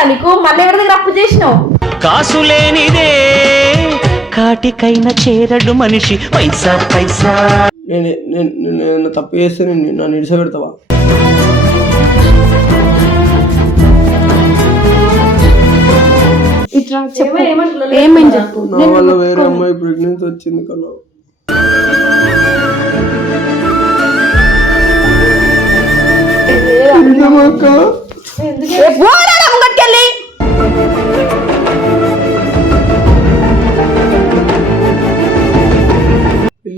పిచ్చిలేంగిందా నీకు? మళ్ళీ ఎవరి దగ్గర అప్పు చేసినావు? కాసు లేనిదే కాటికైన చేరడు మనిషి. పైసా పైసా. నేను నేను నేను తప్పు చేస్తే నేను నన్ను ఇడిసపెడతావా ఇట్లా చెప్పు. ఏమని చెప్పు? నా వల్ల వేరే అమ్మాయి ప్రెగ్నెన్సీ వచ్చింది కన్నా?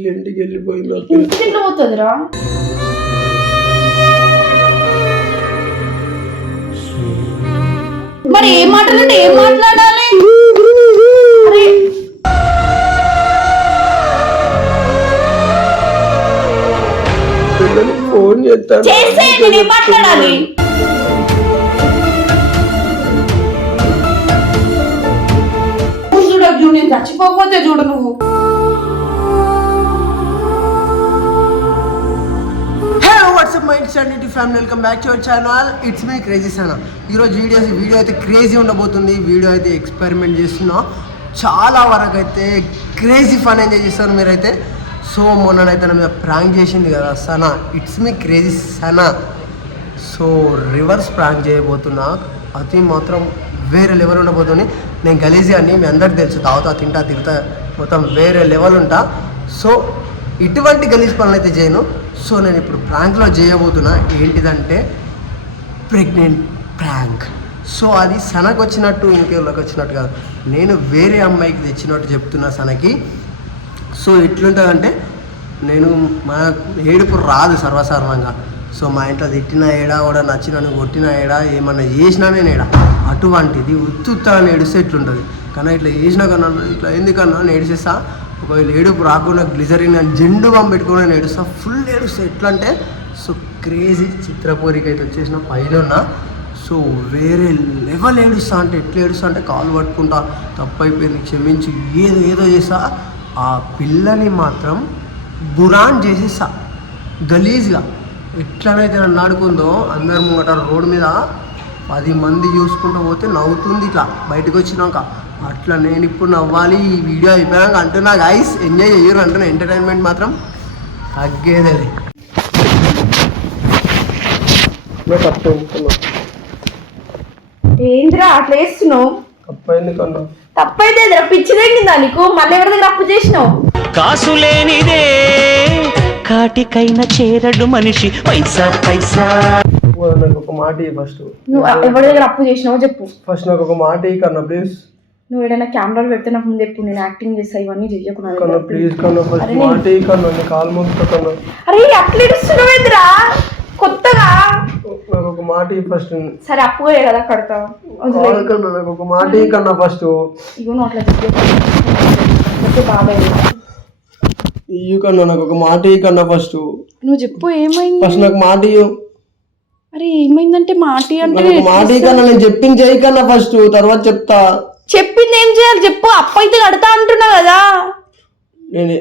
ఇంటికి వెళ్ళిపోయింది మరి ఏం మాట్లాడంటే ఏం మాట్లాడాలి? ఫోన్ చేస్తాను నేను మాట్లాడాలి? చచ్చిపోకపోతే చూడు నువ్వు. WhatsApp my family welcome back to our channel it's my crazy channel ఈరోజు వీడియోస్ వీడియో అయితే క్రేజీ ఉండబోతుంది. వీడియో అయితే ఎక్స్పెరిమెంట్ చేస్తున్నా. చాలా వరకు అయితే క్రేజీ ఫన్ ఎంజాయ్ చేస్తారు మీరైతే. సో మొన్ననైతే నా మీద ప్రాంక్ చేసింది కదా Sana it's me crazy Sana so reverse prank చేయబోతున్నా. అది మాత్రం వేరే లెవెల్ ఉండబోతుంది. నేను గలీజీ అని మీ అందరికి తెలుసు. తాగుతా తింటా తింటా మొత్తం వేరే లెవెల్ ఉంటా. సో ఇటువంటి గలీజ్ పనులు అయితే చేయను. సో నేను ఇప్పుడు ప్రాంక్లో చేయబోతున్నా ఏంటిదంటే ప్రెగ్నెంట్ ప్రాంక్. సో అది సనకు వచ్చినట్టు ఇంకెళ్ళకి వచ్చినట్టు కాదు. నేను వేరే అమ్మాయికి తెచ్చినట్టు చెప్తున్నా సనకి. సో ఎట్లుంటుందంటే నేను మన ఏడుపు రాదు సర్వసాధారణంగా సో మా ఇంట్లో తిట్టిన ఏడా కూడా నచ్చిన కొట్టిన ఏడా ఏమన్నా చేసినా నేను ఏడా. అటువంటిది ఉత్తుత్తా అని ఏడిస్తే ఎట్లుంటుంది. కానీ ఇట్లా చేసినా కన్నా ఇట్లా ఎందుకన్నా నేను ఏడిసేస్తా? వీళ్ళు ఏడుపు రాకుండా గ్లిజరిన్ అని జెండు బాంబు పెట్టుకుని నేను ఏడుస్తా ఫుల్ ఏడుస్తా. ఎట్లా అంటే సో క్రేజీ చిత్రపూరికి అయితే వచ్చేసిన పైన సో వేరే లెవెల్ ఏడుస్తా అంటే ఎట్లా ఏడుస్తా అంటే కాలు పట్టుకుంటా తప్పైపోయింది క్షమించి ఏదో ఏదో చేస్తా. ఆ పిల్లని మాత్రం బురాన్ చేసేస్తా గలీజ్గా. ఎట్లనైతే నన్ను ఆడుకుందో అందరి ముంగట రోడ్డు మీద పది మంది చూసుకుంటూ పోతే నవ్వుతుంది ఇట్లా బయటకు వచ్చినాక. అట్లా నేను ఇప్పుడు నవ్వాలి ఈ వీడియో అయిపోయాక అంటున్నా గైస్ ఎంజాయ్ చేయరు అంటున్నా ఎంటర్టైన్మెంట్ మాత్రం తగ్గేదే ఏంద్రా అట్లా వేస్తున్నావు తప్పైంది కన్నా. తప్పైతే పిచ్చిలేంగిందా నీకు? మళ్ళీ ఎవరి దగ్గర అప్పు చేసినావు? కాసు లేనిదే కాటికైన చేరడు మనిషి. పైసా పైసా. నాకు ఒక మాట ఫస్ట్ నువ్వు ఎవరి దగ్గర అప్పు చేసినావో చెప్పు. ఫస్ట్ నాకు ఒక మాట కన్నా ప్లీజ్ నువ్వు ఏదైనా కెమెరాలు పెడితే నాకు ముందు చెప్పు నేను యాక్టింగ్ చేస్తా ఇవన్నీ చెయ్యకు నా దగ్గర. కన్నా ప్లీజ్ కన్నా ఫస్ట్ మాట కన్నా నీ కాలు మొక్కుతా కన్నా. అరే అట్లా ఇడుస్తున్నావేంద్రా కొత్తగా? నాకు ఒక మాట ఫస్ట్ సరే అప్పు కదా కడతావు నాకు ఒక మాట కన్నా ఫస్ట్ నువ్వు అట్లా బాబాయ్ ఇయ్యి కన్నా నాకు ఒక మాట కన్నా ఫస్ట్ నువ్వు చెప్పు ఏమైంది? ఫస్ట్ నాకు మాట ఇయ్యు. అరే ఏమైందంటే మాటి అంటే నాకు మాట కన్నా నేను చెప్పింది చేయి కన్నా ఫస్ట్ తర్వాత చెప్తా. చెప్పింది ఏం చేయాలి చెప్పు అప్పు అయితే కడతా అంటున్నా కదా. నేను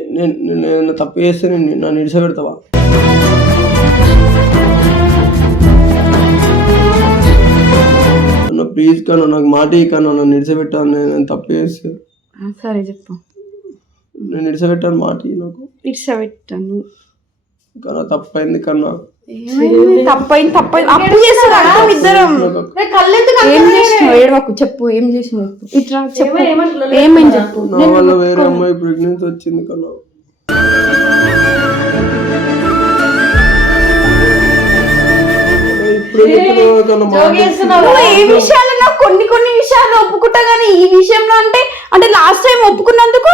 నేను తప్పు చేస్తే నేను నన్ను ఇడిసపెడతావా అన్న ప్లీజ్ కన్నా నాకు మాట ఇయ్యి కన్నా నన్ను ఇడిసపెట్టాను నేను తప్పు చేస్తే సరే చెప్పు. నేను ఇడిసపెట్టాను మాట నాకు. ఇట్సబెట్టాను కన్నా తప్పైంది కన్నా తప్పైంది తప్పైంది. అప్పు చేస్తారు అర్థం ఇద్దరం. ఏం చేసినావు? ఏడవకు చెప్పు ఏం చేసినావు? చెప్పు. ఇట్లా చెప్పు ఏమైంది చెప్పు. నా వల్ల వేరే అమ్మాయి ప్రెగ్నెన్సీ వచ్చింది? నువ్వు ఏ విషయాలు కొన్ని కొన్ని విషయాలు ఒప్పుకుంటా కానీ ఈ విషయంలో అంటే అంటే లాస్ట్ టైం ఒప్పుకున్నందుకు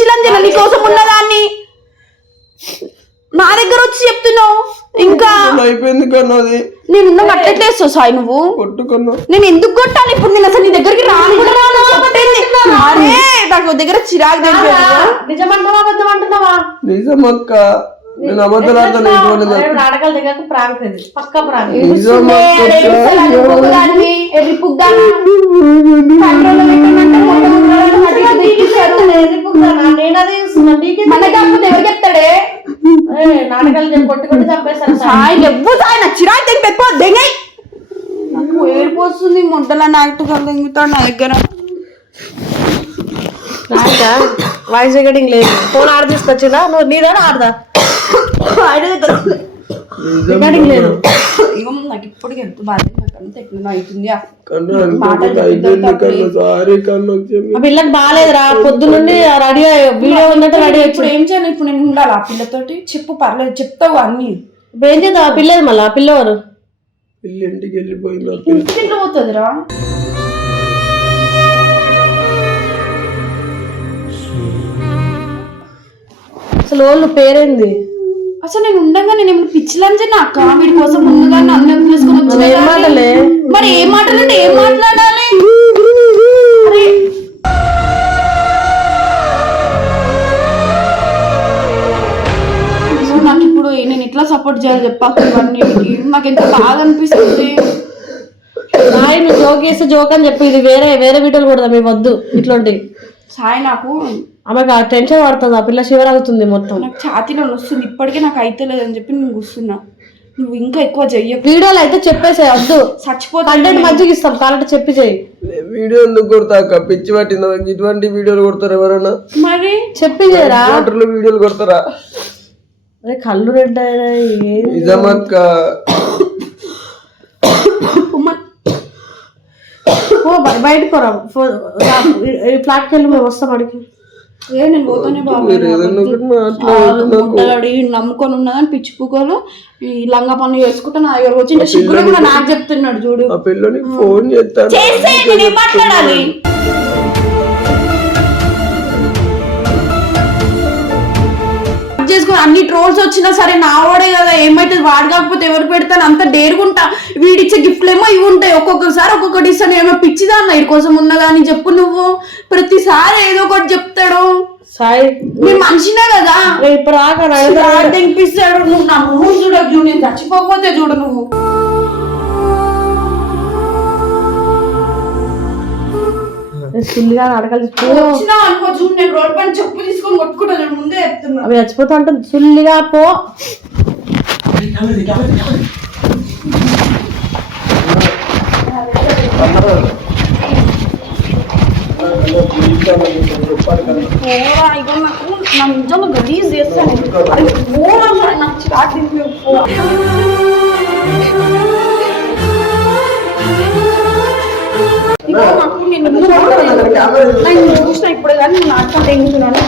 నేను పిచ్చిలంజన నీకోసం ఉన్నదాన్ని. నా దగ్గర వచ్చి చెప్తున్నావు. ఇంకా అయిపోయింది కన్నా అది. నేను ఉన్న కట్టేస్తావు సాయి నువ్వు? కొట్టుకున్నా నేను ఎందుకు కొట్టాలి? ఇప్పుడు నేను అసలు నీ దగ్గరికి రాను కూడా రాను. అరే నాకు దగ్గర చిరాకు నిజమంటావా అబద్ధం అంటున్నావా నిజం అక్క నేను అబద్ధాలు ఆడతాను నిజం నేనదే చూస్తున్నా. నీకే ఎవరు చెప్తాడే? ఏ, నాటకాలు చెప్పి కొట్టి కొట్టి చంపేస్తాను సార్. సాయి లేవు సాయి నా చిరాకు తెలిపి ఎక్కువ దెంగై. నాకు ఏడుపు వస్తుంది ముద్దల నాటకాలు దెంగుతాడు నా దగ్గర. నాయక వాయిస్ రికార్డింగ్ లేదు. ఫోన్ ఆడ తీసుకొచ్చిందా? నువ్వు నీదా ఆడదా? రికార్డింగ్ లేదు. ఇగో నాకు ఇప్పటికి ఎంత బాధ. నాకంత ఎట్లా అవుతుంది. ఆ పిల్లకి బాగాలేదురా పొద్దున్నుండి రెడీ వీడియో ఉన్నట్టు రెడీ ఇప్పుడు ఏం చేయాలి? ఇప్పుడు నేను ఉండాలి ఆ పిల్లతోటి. చెప్పు పర్లేదు చెప్తావు అన్ని. ఇప్పుడు ఏం చేద్దాం? ఆ పిల్లది మళ్ళీ ఆ పిల్లవారు పిల్లి ఇంటికి వెళ్ళిపోయింది ఇంటికి అసలు వాళ్ళు పేరేంది? అసలు నేను ఉండగా నేను ఏమైనా పిచ్చిలంజే నాకు వీడి కోసం ముందుగా నన్ను తీసుకొని వచ్చిన ఏం మాటలే? మరి ఏం మాట్లాడంటే ఏం మాట్లాడాలి? నాకు ఇప్పుడు నేను ఎట్లా సపోర్ట్ చేయాలి ఇవన్నిటికి నాకు ఎంత బాధ అనిపిస్తుంది. సాయి నువ్వు జోక్ చేస్తే జోక్ అని చెప్పి. ఇది వేరే వేరే వీడియోలు కూడా మేము వద్దు. ఇట్లాంటి సాయి నాకు ఆమెకు ఆ టెన్షన్ పడుతుంది ఆ పిల్ల శివరాగుతుంది మొత్తం. నాకు ఛాతీలో వస్తుంది ఇప్పటికే నాకు అయితలేదు అని చెప్పి నేను కూర్చున్నా. నువ్వు ఇంకా ఎక్కువ చెయ్యకు. వీడియోలో అయితే చెప్పేసే వద్దు. చచ్చిపోతా కంటెంట్ మంచిగా ఇస్తాం కాబట్టి చెప్పి చెయ్యి. వీడియో ఎందుకు కొడతాక పిచ్చి పట్టింది? ఇటువంటి వీడియోలు కొడతారు ఎవరైనా? మరి? చెప్పి చేయరా? థియేటర్లో వీడియోలు కొడతారా? అరే కళ్ళు రెడ్ అయినాయి. ఏం నిజమక్క పో బయ- బయటకు పోరా. ఫో- రా, ఈ ఫ్లాట్కి వెళ్ళి మేము వస్తాం అడిగి ఏ నేను పోతానే బాబు మీరు ఏదన్నా ఒకటి మాట్లాడు ముట్టగాడి నమ్ముకొని ఉన్నదని పిచ్చిపుకోలు ఈ లంగా పనులు చేసుకుంటే నా దగ్గర వచ్చి సిగ్గులో కూడా నాకు చెప్తున్నాడు చూడు. ఫోన్ చేస్తాను. చేసుకుని అన్ని ట్రోల్స్ వచ్చినా సరే నా వాడే కదా ఏమైతుంది? వాడు కాకపోతే ఎవరు పెడతాను అంత డేరుగుంటా. వీడిచ్చే గిఫ్ట్లు ఏమో ఇవి ఉంటాయి. ఒక్కొక్కసారి ఒక్కొక్కటి ఇస్తాను. ఏమో పిచ్చిదా అన్న ఇటు కోసం ఉన్నా కానీ చెప్పు నువ్వు. ప్రతిసారి ఏదో ఒకటి చెప్తాడు. సాయి నేను మనిషినే కదా. ఇప్పుడు తెంపిస్తాడు. నువ్వు నా మొహం చూడకు. చూడు నేను చచ్చిపోకపోతే చూడు నువ్వు. రే, సుల్లిగా నాటకాలు చెప్పు. రోడ్ పైన తీసుకొని ముందే చెప్తున్నా. అవి చచ్చిపోతా ఉంటుంది సుల్లిగా పో. నిజంగా గలీజ్ చేస్తాను. నాకు ఇగో నాకు నిన్ను చూడలేదు. నేను చూసిన ఇప్పుడు కానీ నేను నాటకం తెంగుతున్నాను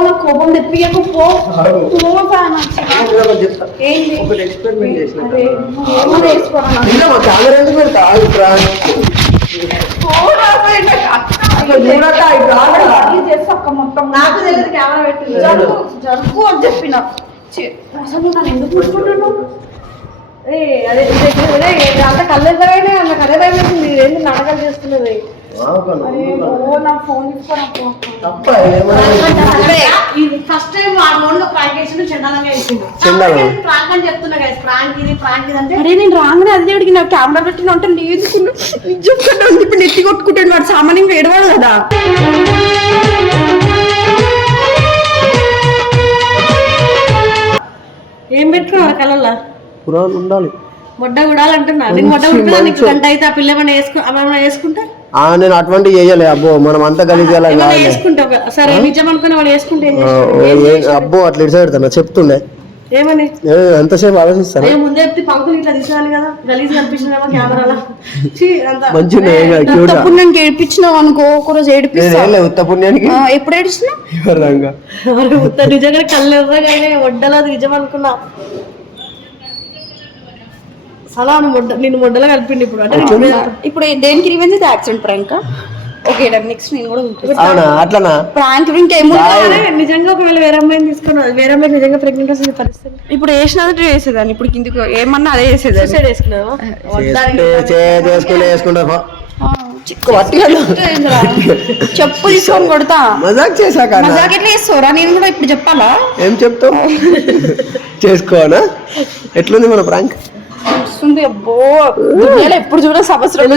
నాకు కోపం తెప్పియకు పో. ఎక్స్పెరిమెంట్ చేసిన మొత్తం నాకు తెలియదు కెమెరా పెట్టింది. జరుగు జరుగు అని చెప్పిన. అసలు నన్ను ఎందుకు ముట్టుకుంటున్నావు అంత కళ్ళు ఎదురైనా నాకు అదే భయం వేసింది ఏంటి నాటకాలు చేస్తున్నది? ఫోన్ ఫస్ట్ టైం ఆ మోడ్లో ప్రాంక్ చేసిండు చండాలంగా. ప్రాంక్ అని చెప్తున్నా guys. ప్రాంక్ ఇది ప్రాంక్ ఇది అంటే అరే నేను రాగానే అదే అడిగిన కెమెరా పెట్టిన అంటే నిజం కన్నా ఇప్పుడు నెత్తి కొట్టుకుంటాడు వాడు సామాన్యంగా ఏడవాడు కదా. ఏం పెట్టుకున్నావు కళ్ళల్లో? పురాణం ఉండాలి. మొడ్డ గుడాలంటున్నా నేను మొడ్డ గుడుకున్నా నీకు గంట అయితే ఆ పిల్ల ఏమైనా వేసుకు ఆమె ఏమైనా వేసుకుంటా? ఆ నేను అటువంటి చేయలే అబ్బో మనం అంతా కలిసి అలా ఏమైనా కాదులే. వేసుకుంటా ఒక- సరే నిజం అనుకుని వాడు వేసుకుంటే ఏం ఆ, చేస్తాడు? ఓ, ఏ- అబ్బో అట్లా ఇటు సైడ్ తన చెప్తుండే. ఏమని? ఏ, ఎంతసేపు ఆలోచిస్తాను? ముందే చెప్తే పంకులు ఇట్లా తీసాను కదా. గలీజ్ కనిపించిందేమో కెమెరాలో. చీ, అంత. మంచిగా క్యూట్ తప్పుడు నేను ఏడిపించినావు అనుకో నేను ఏడిపిస్తా ఉత్త పుణ్యానికి. ఆ, ఎప్పుడు ఏడిచినా ఉత్త నిజంగా కళ్ళు ఎర్రగానే వడ్డలో నిజం అనుకున్నా సలా ముడ్డ నిన్ను ముడ్డలో కలిపిండి ఇప్పుడు. అంటే ఇప్పుడు దేనికి revenge accident prank? Okay next నేను కూడా అవునా? అట్లనా? Prank Bye. నిజంగా ఒకవేళ వేరే అమ్మాయిని తీసుకుని వేరే అమ్మాయి నిజంగా ప్రెగ్నెంట్ వస్తుంది పరిస్థితి. ఇప్పుడు వేసినట్టు చేసేదాన్ని? ఇప్పుడు కిందికి ఏమన్నా అదే చేసేదాన్ని? సూసైడ్ వేసుకున్నావా చేసుకుంటే వట్టిగా చెప్పు తీసుకొని కొడతా. మజాక్ చేశాక. మజాక్ ఎట్లా చేస్తావురా? నేను కూడా ఇప్పుడు చెప్పాలా? ఏం చెప్తావు? చేసుకోనా? ఎట్లుంది మన ప్రాంక్? వస్తుంది అబ్బో. దునియాలో ఎప్పుడు చూడ సంవత్సరం.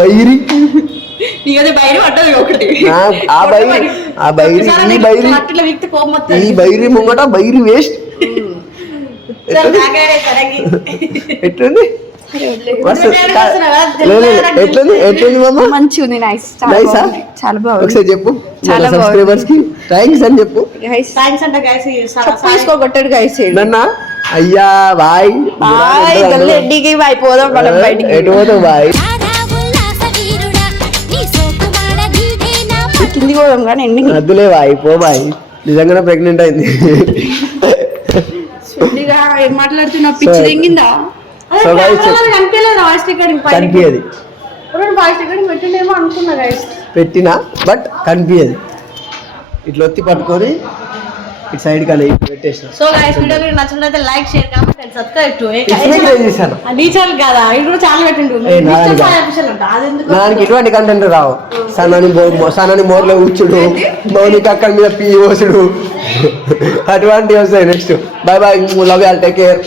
బైరి. నీకదే పడ్డది ఒకటి. ఆ బైరి ఆ బైరి ఈ బైరి అట్లా వీక్తే కోపం ఈ బైరి ముంగట బైరి వేస్ట్. ఎట్లుంది. ఎట్లుంది? ఉంది నైస్ చాలా బాగుంది. ఒకసారి చెప్పు. చాలా బాగుంది. సబ్స్క్రైబర్స్కి. థ్యాంక్స్ అని చెప్పు. గైస్ థ్యాంక్స్ అంట గైస్ చెప్పు తీసుకోగొట్టాడు గైస్ నన్న అయ్యా బాయ్. బాయ్ పోదాం మనం బయటికి. ఎటు బాయ్? కింది కానీ ఎండింగ్ వద్దులే బాయ్. పో బాయ్. నిజంగానే ప్రెగ్నెంట్ అయింది. ఏం మాట్లాడుతున్నావు? పిచ్చి. తెంగిందా? పైన కనిపించదు పెట్టినా బట్ కనిపించదు ఇట్లా ఒత్తి పట్టుకొని ఇటు సైడ్ కానీ పెట్టేసిన. సో గైస్ వీడియో మీకు నచ్చినట్లయితే like share comment and subscribe to నీ ఛానల్ కాదా? ఇది కూడా ఛానల్ పెట్టిండు. దానికి ఎటువంటి కంటెంట్ రావు. సన్నని బో సన్నని మోర్లో కూర్చుడు. మౌనిక అక్కడ మీద పీ పోసుడు. అటువంటివి వస్తాయి next bye bye love y'all take care